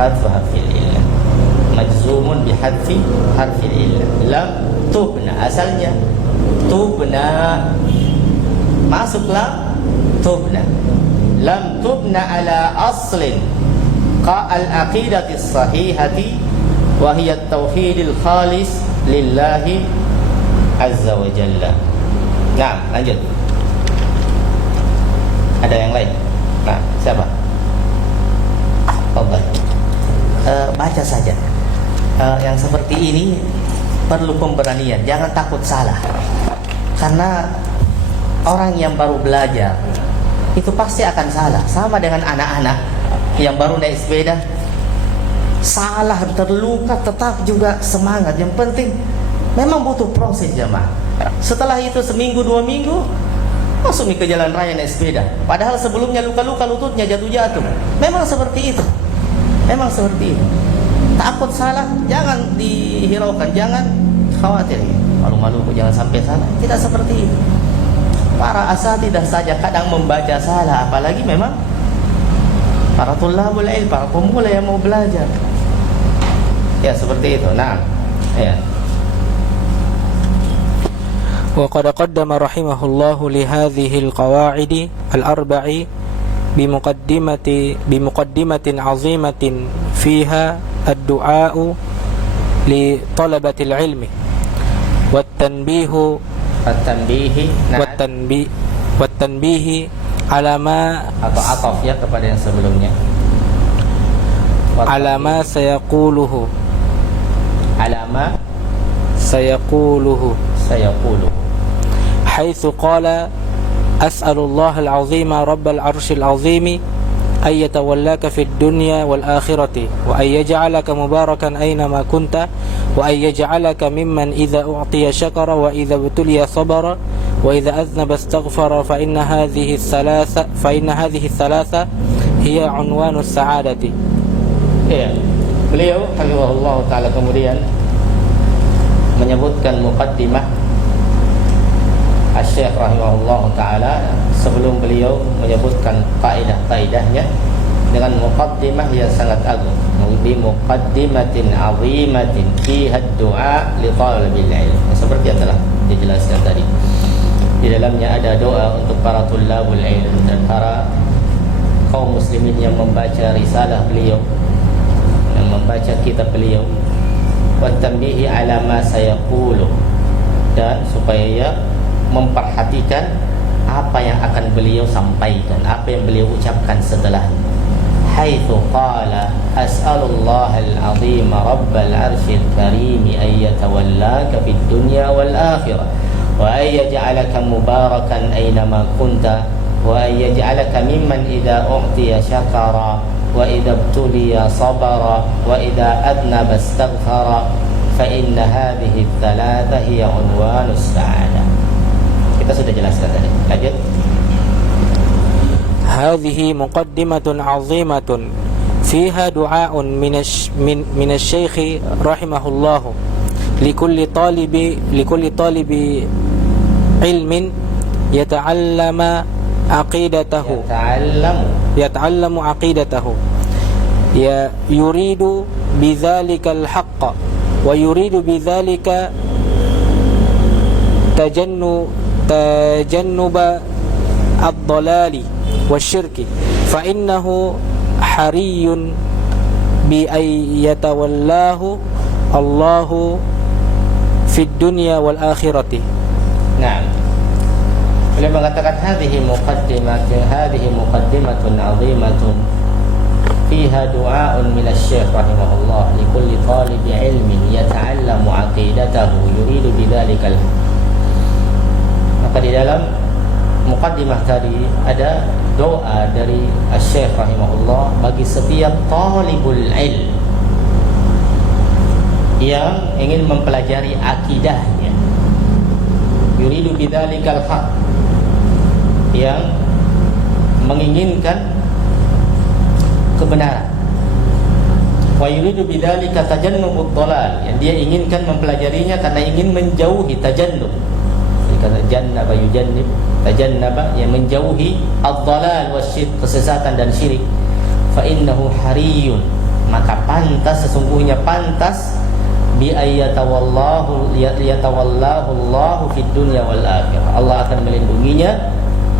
hadfu harfil illah, majzumun bi hadfi harfil illah. Lam tubna, asalnya tubna, masuklah tubna. Lam tubna ala aslin al-aqidati sahihati wa hiya at-tauhidil khalis lillahi azza wa jalla. Nah, lanjut. Ada yang lain? Nah, siapa? Baca saja. Yang seperti ini perlu pemberanian, jangan takut salah. Karena orang yang baru belajar itu pasti akan salah. Sama dengan anak-anak yang baru naik sepeda, salah, terluka, tetap juga semangat. Yang penting memang butuh proses jemaah. Setelah itu seminggu 2 minggu masuk ke jalan raya naik sepeda. Padahal sebelumnya luka-luka lututnya, jatuh-jatuh. Memang seperti itu. Memang seperti itu. Takut salah jangan dihiraukan, jangan khawatir. Malu-malu jangan sampai salah. Tidak seperti itu. Para asatidzah saja kadang membaca salah, apalagi memang para tulabul ilm, para pemula yang mau belajar. Ya seperti itu. Nah, ya. وقد قدم رحمه الله لهذه القواعد الأربع بمقدمة عظيمة فيها الدعاء لطلبة العلم والتنبيه على ما atau ataf ya kepada yang sebelumnya. على ما سيقوله حيث قال أسأل الله العظيم رب العرش العظيم أن يتولاك في الدنيا والآخرة وأن يجعلك مباركا أينما كنت وأن يجعلك ممن إذا أعطي شكر وإذا ابتلي صبر وإذا أذنب استغفر فإن هذه الثلاثة هي عنوان السعادة. Beliau hafizahullah taala kemudian menyebutkan muqaddimah Asy-Syaikh rahimahullah taala sebelum beliau menyebutkan kaidah-kaidahnya dengan muqaddimah yang sangat agung, bi muqaddimatin 'azimatin fiha ad-du'a li thalabil ilm. Seperti yang telah dijelaskan tadi. Di dalamnya ada doa untuk para tulabul ilm dan para kaum muslimin yang membaca risalah beliau, yang membaca kitab beliau, wa tanbihi ala ma sayaqulu, dan supaya memperhatikan apa yang akan beliau sampaikan, apa yang beliau ucapkan setelahnya. Haitsu qala as'alullah al-'azim rabbal 'arsyil karim an yatawallaka fid dunya wal akhirah wa an yaj'alaka mubarakan aynama kunta wa an yaj'alaka mimman idza u'tiya syakara wa idza ibtuliya sabara wa idza adnaba istaghfara fa inna hadhihi ats-tsalatsa hiya unwanus sa'adah. Kita sudah jelaskan tadi. Lanjut. هذه مقدمة عظيمة فيها دعاء من الشيخ رحمه الله لكل طالب علم يتعلم عقيدته يريد بذلك الحق ويريد بذلك تجنب الضلال والشرك فإنه حري بأن يتولاه الله في الدنيا والآخرة. Nah, beliau mengatakan hadhihi muqaddimatun 'azimatun fiha du'a'un min asy-syaikh rahimahullah li kulli talibi 'ilmin yata'allamu 'aqidatahu yuridu bidzalika. Maka di dalam muqaddimah tadi ada doa dari Asy-Syaikh rahimahullah bagi setiap talibul ilm yang ingin mempelajari akidahnya, yuridu bidzalikal haq, yang menginginkan kebenaran, wa yuridu bidzalika tajannubud dhalal, yang dia inginkan mempelajarinya karena ingin menjauhi tajannub. Kata jannaba yujannib, tajannaba yang menjauhi ad-dhalal wasyirk, kesesatan dan syirik. Fa innahu hariyun, maka pantas, sesungguhnya pantas bi ayyatawallahu Allahu fid dunya wal akhirah. Allah akan melindunginya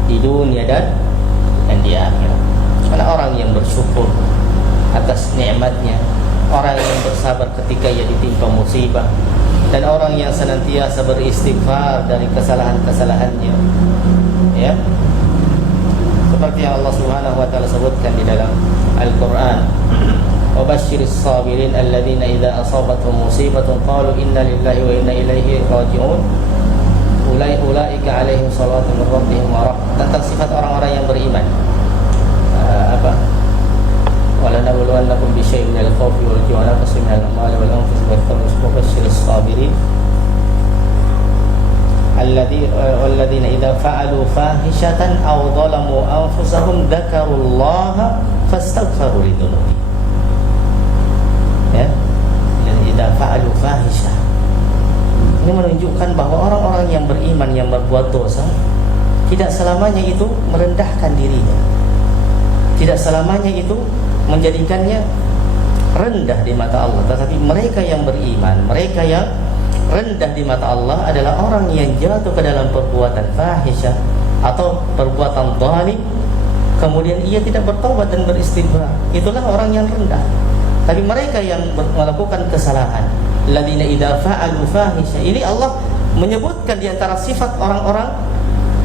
di dunia dan di akhirat. Karena orang yang bersyukur atas nikmatnya, orang yang bersabar ketika ia ditimpa musibah, dan orang yang senantiasa beristighfar dari kesalahan-kesalahannya, ya, seperti yang Allah Subhanahu wa taala sebutkan di dalam Al-Qur'an, wa basyiris sabirin alladzina idza asabatuhum musibatun qalu inna lillahi wa inna ilaihi raji'un ulaika alaihim salawatun min rabbihim wa rahmah. Tentang sifat orang-orang yang beriman, wala nabluwannakum bi syai'in minal khawfi wal ju'i wa naqsin minal amwali wal anfusi wath thamani wa basyiris sabirin alladzina idza fa'alu fahishatan aw dhalamu anfusahum dzakarullaha fastaghfiru lidzunubihim. Ya, idza fa'alu fahisyah. Ini menunjukkan bahwa orang-orang yang beriman yang berbuat dosa tidak selamanya itu merendahkan dirinya, tidak selamanya itu menjadikannya rendah di mata Allah. Tetapi mereka yang beriman, mereka yang rendah di mata Allah adalah orang yang jatuh ke dalam perbuatan fahisyah atau perbuatan zalim, kemudian ia tidak bertaubat dan beristighfar. Itulah orang yang rendah. Tapi mereka yang melakukan kesalahan, alladzina idza fa'alu fahisyah, ini Allah menyebutkan di antara sifat orang-orang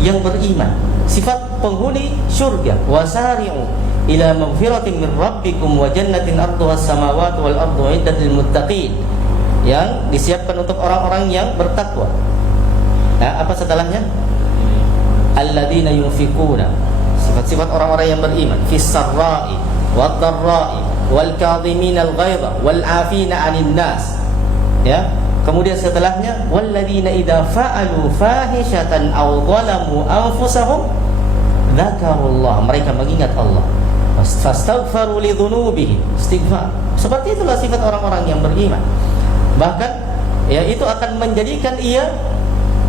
yang beriman, sifat penghuni syurga, wasari'u ila maghfiratin min rabbikum wa jannatin arduha as-samawati wal ardu uiddat lil muttaqin, yang disiapkan untuk orang-orang yang bertakwa. Nah, apa setelahnya? Alladzina yunfiquna, sifat-sifat orang-orang yang beriman, fis sarra'i wad dharra'i wal kadhiminal ghaidha wal 'afina 'anil nas. Ya. Kemudian setelahnya walladzina idza fa'alu fahishatan aw dhalamu anfusahum dzakarullah, mereka mengingat Allah, fastaghfaru lidzunubihim, istighfar. Seperti itulah sifat orang-orang yang beriman. Bahkan ya, itu akan menjadikan ia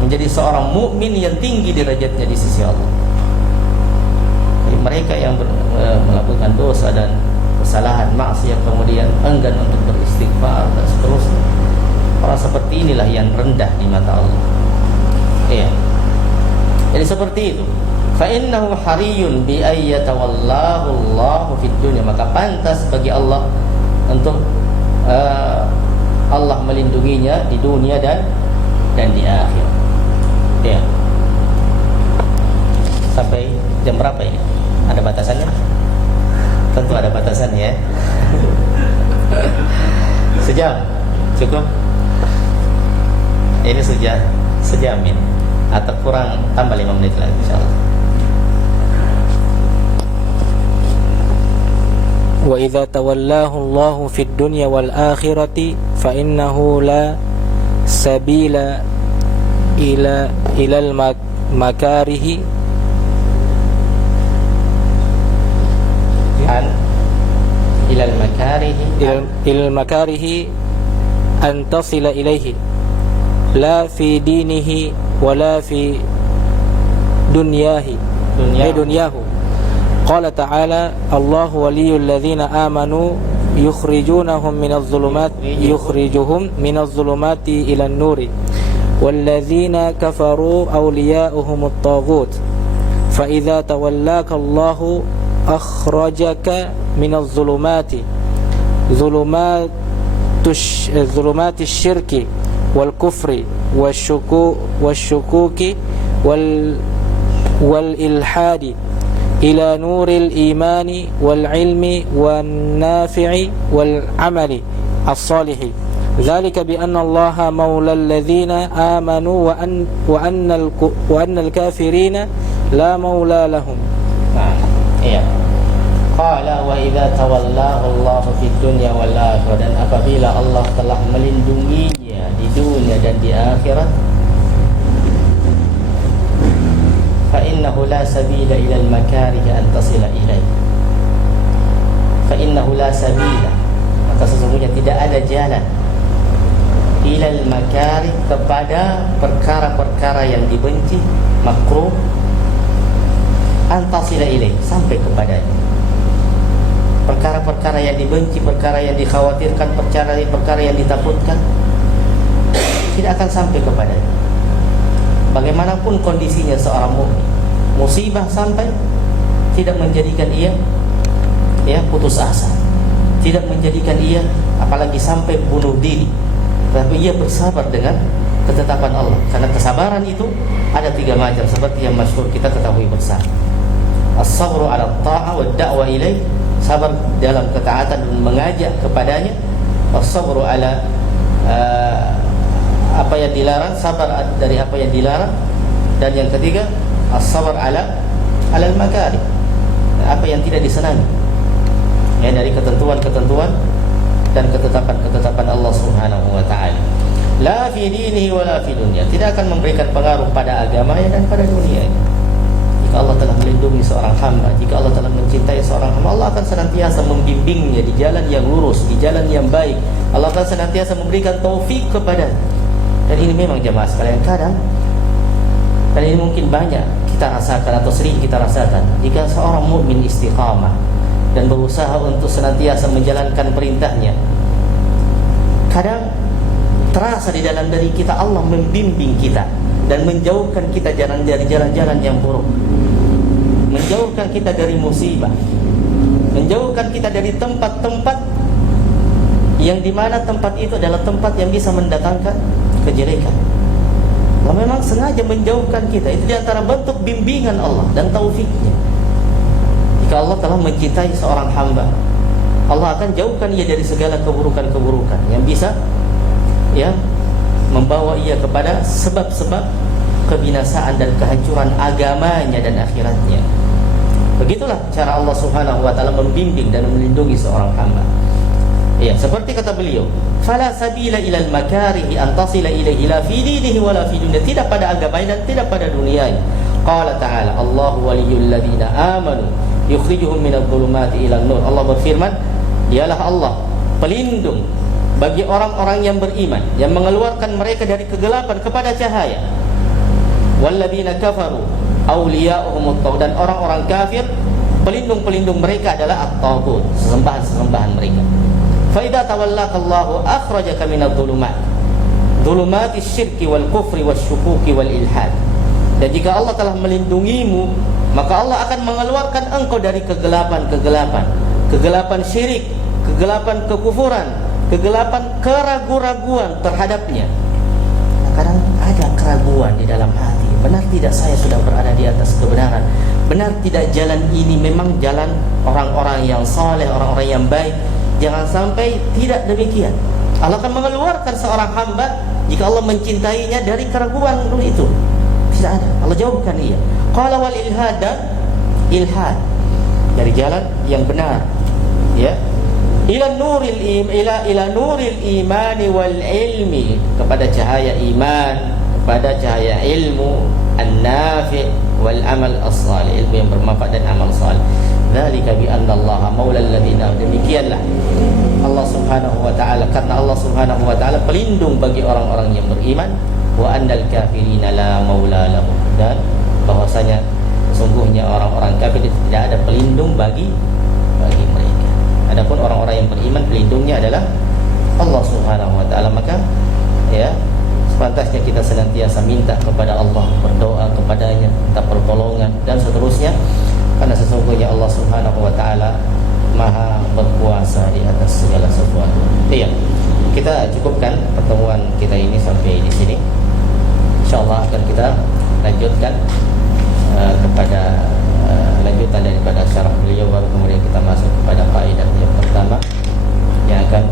menjadi seorang mukmin yang tinggi derajatnya di sisi Allah. Jadi mereka yang melakukan dosa dan kesalahan, maksiat, kemudian enggan untuk beristighfar dan seterusnya, orang seperti inilah yang rendah di mata Allah. Iya. Jadi seperti itu. Fa innahu hariyun bi ayyatawallahu Allahu fid dunya, maka pantas bagi Allah untuk Allah melindunginya di dunia dan di akhirat. Ya. Sampai jam berapa ini? Ada batasannya? Tentu ada batasannya ya. Sejam cukup? Ini sudah sejam ini, atau kurang tambah 5 menit lagi insyaallah. Wa idza tawallahu Allahu fid dunya wal akhirati fa innahu la sabila ilal makarihi ilal makarihi an tasila ilaihi la fi dinihi wala fi dunyahu. Qala ta'ala Allahu waliyul ladzina amanu yukhrijuhum minadh dhulumati ilan nuri walladzina kafaru awliya'uhumut taghut fa idza tawallaka Allahu akhrajaka minadh dhulumati dhulumati syirki wal kufri wasyukuki wal ilhadi ila nuril imani wal ilmi wan nafi'i wal amali as-salihi. Dzalika bi anna Allaha maulal ladzina amanu wa annal kafirina la maula lahum. Iya. Qala wa idza tawallahu Allahu fid dunya wal akhirah, dan apabila Allah telah melindunginya di dunia dan di akhirat, fa innahu la sabila ila al makarih an tasila ilaih. Fa innahu la sabila, maka sesungguhnya tidak ada jalan ila al makarih, kepada perkara-perkara yang dibenci, makruh, an tasila ilaih, sampai kepadanya. Perkara-perkara yang dibenci, perkara yang dikhawatirkan, perkara yang ditakutkan, tidak akan sampai kepadanya. Bagaimanapun kondisinya seorang mukmin, musibah sampai tidak menjadikan ia putus asa, tidak menjadikan ia apalagi sampai bunuh diri, tapi ia bersabar dengan ketetapan Allah. Karena kesabaran itu ada 3 macam seperti yang masyhur kita ketahui bersama. As-sabru 'ala at-ta'ah wa ad-da'wa ilaih, sabar dalam ketaatan dan mengajak kepadanya. As-sabru 'ala apa yang dilarang, sabar dari apa yang dilarang. Dan yang ketiga, as-sabr 'ala al-makarih, apa yang tidak disenangi, ya, dari ketentuan-ketentuan dan ketetapan-ketetapan Allah Subhanahu wa taala. La fi dinihi wa la fi dunya, tidak akan memberikan pengaruh pada agamanya dan pada dunia. Jika Allah telah melindungi seorang hamba, jika Allah telah mencintai seorang hamba, Allah akan senantiasa membimbingnya di jalan yang lurus, di jalan yang baik. Allah akan senantiasa memberikan taufik kepadanya. Dan ini memang jemaah sekalian, kadang, dan ini mungkin banyak kita rasakan atau sering kita rasakan, jika seorang mukmin istiqamah dan berusaha untuk senantiasa menjalankan perintahnya, kadang terasa di dalam diri kita Allah membimbing kita dan menjauhkan kita dari jalan-jalan yang buruk, menjauhkan kita dari musibah, menjauhkan kita dari tempat-tempat yang dimana tempat itu adalah tempat yang bisa mendatangkan kejelekan. Allah memang sengaja menjauhkan kita. Itu diantara bentuk bimbingan Allah dan taufiknya. Jika Allah telah mencintai seorang hamba, Allah akan jauhkan ia dari segala keburukan-keburukan yang bisa, ya, membawa ia kepada sebab-sebab kebinasaan dan kehancuran agamanya dan akhiratnya. Begitulah cara Allah Subhanahu wa taala membimbing dan melindungi seorang hamba. Ya, seperti kata beliau, fala sabila ilal makarihi an tasila ilaihi la fi dinihi wa la fi dunya, tidak pada agamanya dan tidak pada dunianya. Qala ta'ala, Allahu waliyul ladzina amanu yukhrijuhum minadh dhulumati ilan nur. Allah berfirman, dialah Allah pelindung bagi orang-orang yang beriman, yang mengeluarkan mereka dari kegelapan kepada cahaya. Walladzina kafaru awliya'uhum at-taghut, dan orang-orang kafir pelindung-pelindung mereka adalah at-taghut, sesembahan-sesembahan mereka. Fa idza tawallaka Allahu akhrajaka minadh dhulumat, dhulumatis syirki wal kufri wasyukuki wal ilhad. Dan jika Allah telah melindungimu, maka Allah akan mengeluarkan engkau dari kegelapan-kegelapan, kegelapan syirik, kegelapan kekufuran, kegelapan keraguan-raguan terhadapnya. Kadang ada keraguan di dalam hati, benar tidak saya sudah berada di atas kebenaran, benar tidak jalan ini memang jalan orang-orang yang saleh, orang-orang yang baik. Jangan sampai tidak demikian. Allah akan mengeluarkan seorang hamba jika Allah mencintainya dari keraguan itu. Tidak ada, Allah jauhkan ia. Qala wal ilhad, dan ilhad dari jalan yang benar, ya, ila nuril imani wal ilmi, kepada cahaya iman, kepada cahaya ilmu an-nafi' wal amal as-salih, ilmu yang bermanfaat dan amal salih. Dzalika bi anna Allah maulal ladzina, demikianlah Allah Subhanahu wa taala, karena Allah Subhanahu wa taala pelindung bagi orang-orang yang beriman, wa annal kafirina la maula lahum, dan bahwasanya sungguhnya orang-orang kafir itu tidak ada pelindung bagi mereka. Adapun orang-orang yang beriman, pelindungnya adalah Allah Subhanahu wa taala. Maka, ya, sepantasnya kita senantiasa minta kepada Allah, berdoa kepadanya, minta pertolongan dan seterusnya, karena sesungguhnya Allah Subhanahu wa taala Maha berkuasa di atas segala sesuatu. Iya. Kita cukupkan pertemuan kita ini sampai di sini. Insyaallah akan kita lanjutkan kepada lanjutan daripada syarah beliau, baru kemudian kita masuk kepada kaidah yang pertama yang akan